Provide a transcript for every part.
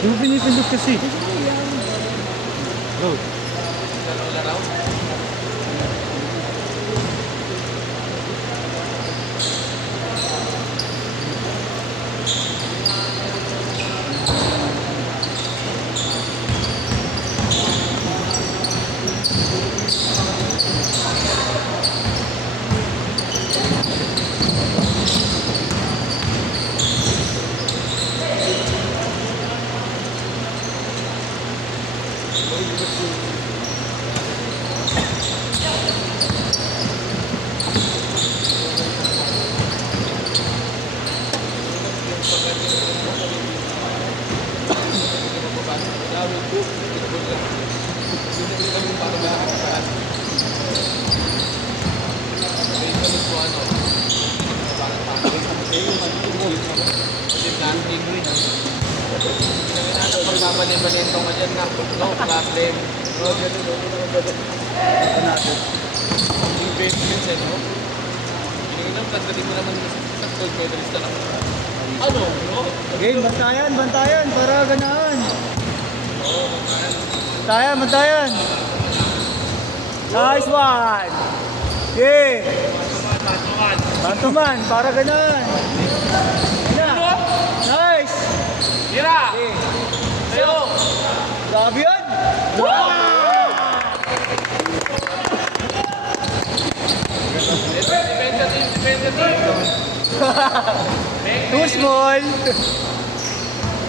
Yung pinipindot kasi. Go. Pagpapanin-panin ko ka dyan na. No problem. Yung basement sa inyo. Hindi lang, tagdating mo naman sa gold medalist na lang. Ano? Game, bantayan, bantayan, para ganaan. Bantayan, bantayan. Nice one. Yeah. Bantuman, para ganaan. Yan. Nice. Tira! Okay. Sa'yo! Grabe yan. Wow. Defensive team. Too small.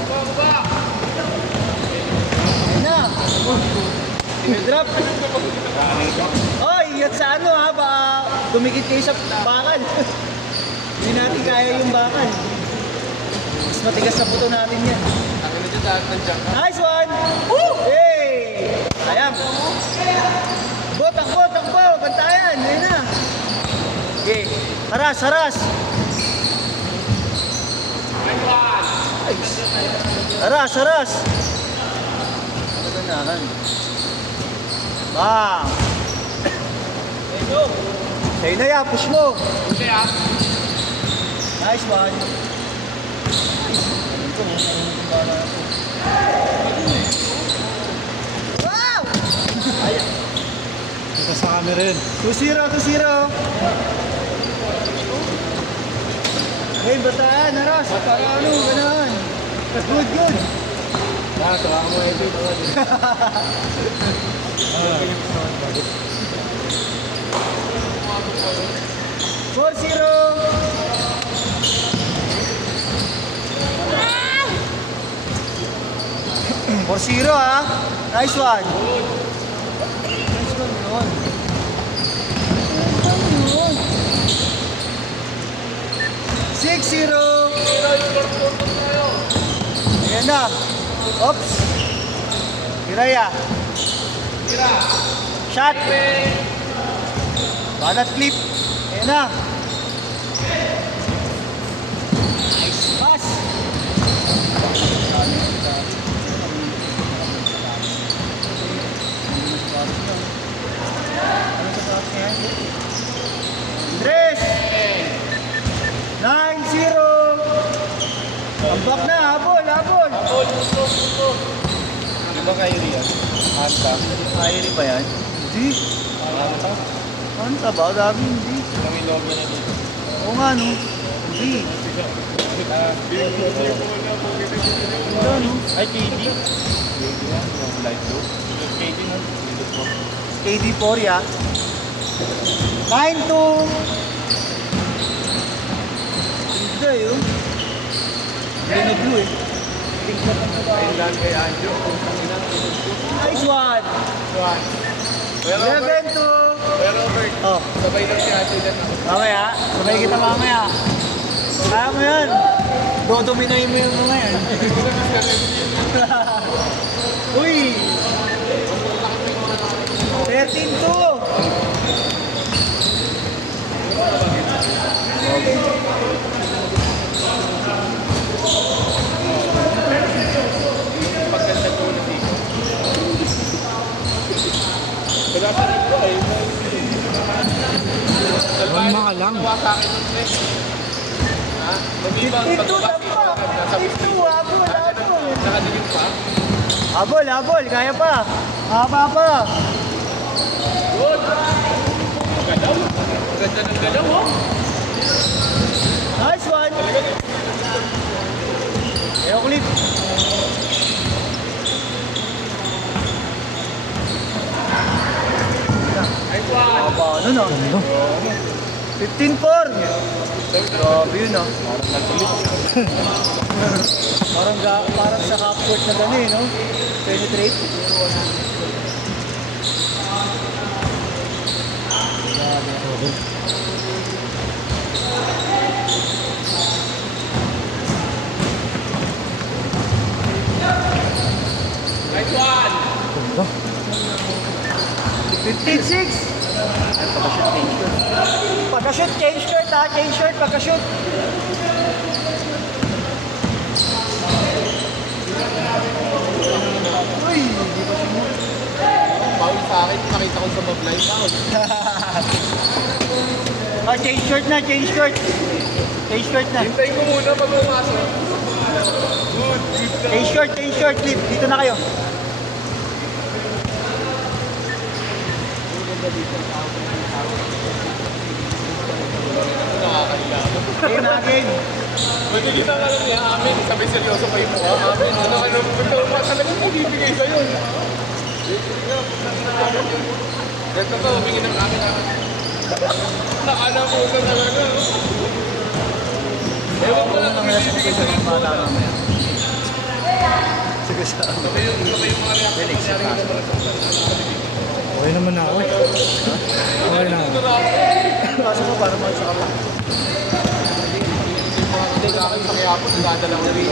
Baba! Na. Drop. Oy, ingat sa ano ha, baka dumikit kayo sa bakal. Hindi natin kaya yung bakal. Mas matigas sa puto natin yan. Ang ina dyan dahil nandiyan ka. Nice one! Woo! Hey! Sayang. Takbo, takbo! Bantayan! Ayun na. Okay. Haras, haras! Haras, haras! Maganahan. Bang! Sa'yo na yan, push mo! Okay ah. Nice one! Wow! Ito sa kami rin. 2-0, 2-0. Hey, bataan, haras. Para ano, ganahan. Good, good. Tawa ko mo ito. 4-0 ha. Nice one. Nice one yun. Nice one yun. 6-0. Ayan na. Oops. Hiraya. Shot. Banat clip. Ayan na. Nice pass. Andres! 9-0! Ambak na, habol, habol! Di ba kayo riyan? Hanta. Ayari pa yan? Hindi. Hanta? Hanta ba? Dami hindi. Kami logo na dito. Oo nga no. Hindi. Ito no. Ay, KD. KD yan. Yung light blue. KD no? KD4 ya. 9-2. Hindi yun. Green na blue eh. Ayun lang kay Anjo. Nice one. Pero 11-2. Robert, Oh. sabay lang si Ate dyan. Mamaya, sabay kita mamaya. Kaya mo yan. Dodominayin mo yung mga yan. Uy! 13-2. Pagkanda ko na dito. Kaya pa rin ko eh. Lima ka lang. Nawa sa akin nun eh. Ha? Lumibang 52 pagbabas. tampa. 52 habol, habol. Nakadikit pa. Habol, habol. Kaya pa. Haba pa. Good. Galaw. Ganda ng galaw, oh. Nice one. Ayo, clip. Nice one. Haba ano na. 15-4. Grabe yun ah. Parang sa half court na gano'n no? Penetrate. Nice one. 15-6. Pagka-shoot, change shirt ha. Change shirt, pagka-shoot. Uy, hindi pa siya. Foul sa akin. Nakita ko sa bablay. Foul. Oh, change shirt na, change shirt. Change shirt na. Hintayin ko muna pag pumasok. Good. Good. Change shirt, change shirt. Clip, dito na kayo. Game na, game. Magkikita ka lang niya, amin. Sabay seryoso pa yung mukha. Amin. Ano, ito pa talagang magbibigay sa'yo. Ganito ka, humingi ng amin. Nakala mo ka talaga. Ewan ko lang kung bibigay sa'yo yung bola. Sige sa amin. Sabay yung mga reaction. Okay naman ako. Okay na ako. Kaso ko para mahal sa kapal. Hindi ka akin sa kaya po, nagdadala ko rin.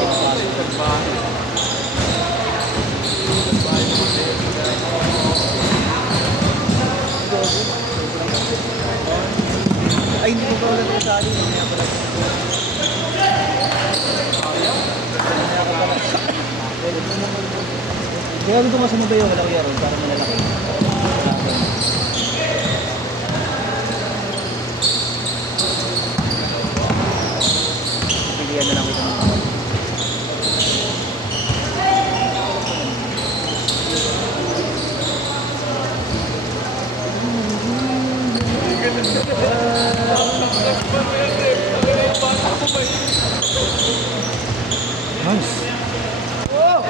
Ay, hindi ko pa ulit kasali. Mamaya pala. Kaya dito nga sumabay yung walang yaron para malalaki. Pilihan na lang kita ng mga. Nice. Oh!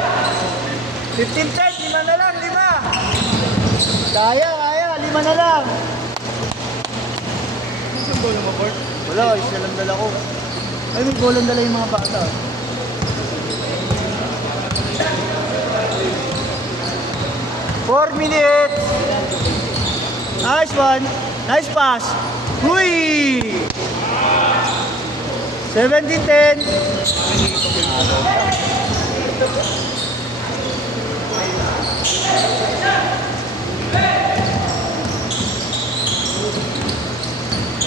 15-10, 5 na lang, 5! Kaya, 5 na lang! Saan ba yung court? Wala, isa lang dala ko. Ay, may goal ang dala yung mga bata. Four minutes! Nice one! Nice pass! Huy! 17-10!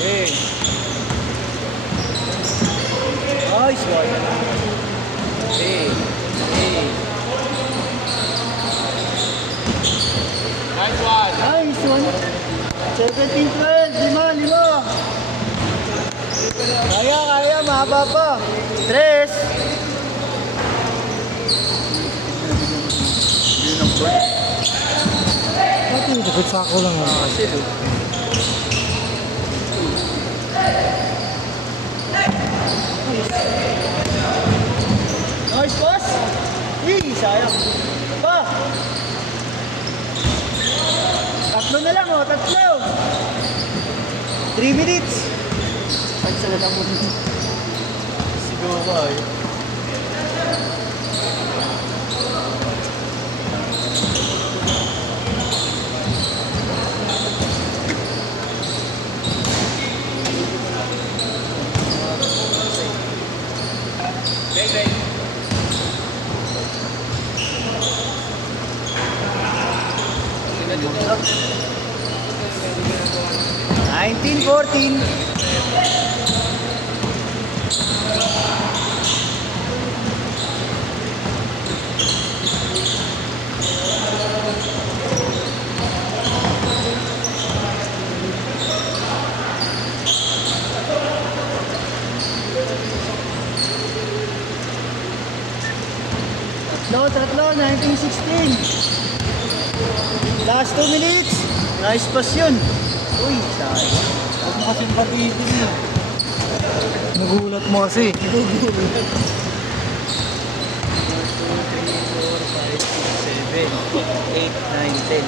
Hey! Nice one! Hey! Hey! Nice one. Nice one! 17-12! 5! Kaya, mahaba pa! 3! Pati ito, good sako lang ako. Nice pass! Hey, sayang! Pa! Tatlo na lang oh, tatlo! 3 minutes! Pansala na mo. Sigaw ba eh? Bang, bang. Tingnan dito. 19-14. No, tatlo, 1916. Last 2 minutes. Nice pass yun. Uy, sayang. Huwag mo kasing babitin eh. Nagulat mo kasi. 2, 3, 4, 5, 6, 7, 8, 9, 10.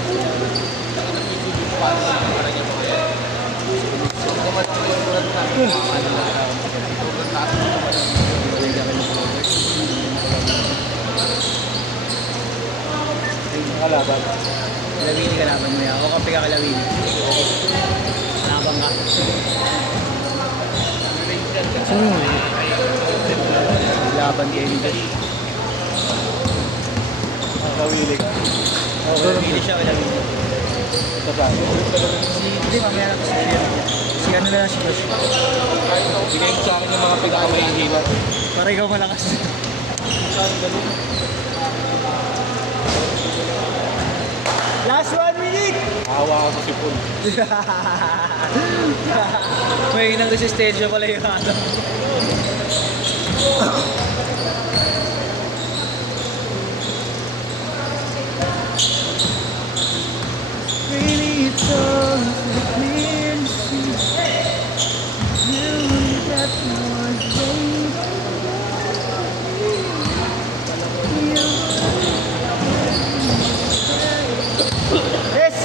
Para niya mga yan. Huwag naman ako yung ulan na. Ano na lang. Sobrang taas mo naman. Yung kalaban. Kalawini ka laban mo yan. Ako kape ka kalawini. Laban ka. Sino yun? Laban kay Angel. Kawili ka. Kalawini siya, kalawini. Ito ba? Hindi, mamaya na kasi siya. Si ano na lang si Josh. Bigay ko sa akin yung mga pinakamahihirap. Para ikaw malakas. Last 1 minute! Hawa ko si Paul. May inang resistensya pala yung ano. Really, it's all so clear to see. You got more Yes!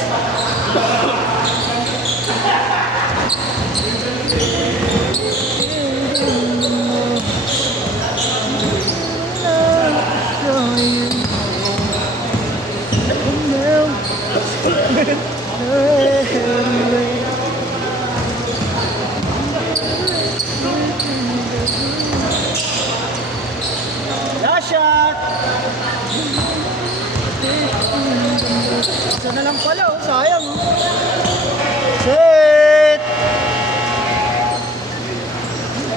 Last shot! Isa na lang pala, oh. Sayang. Oh.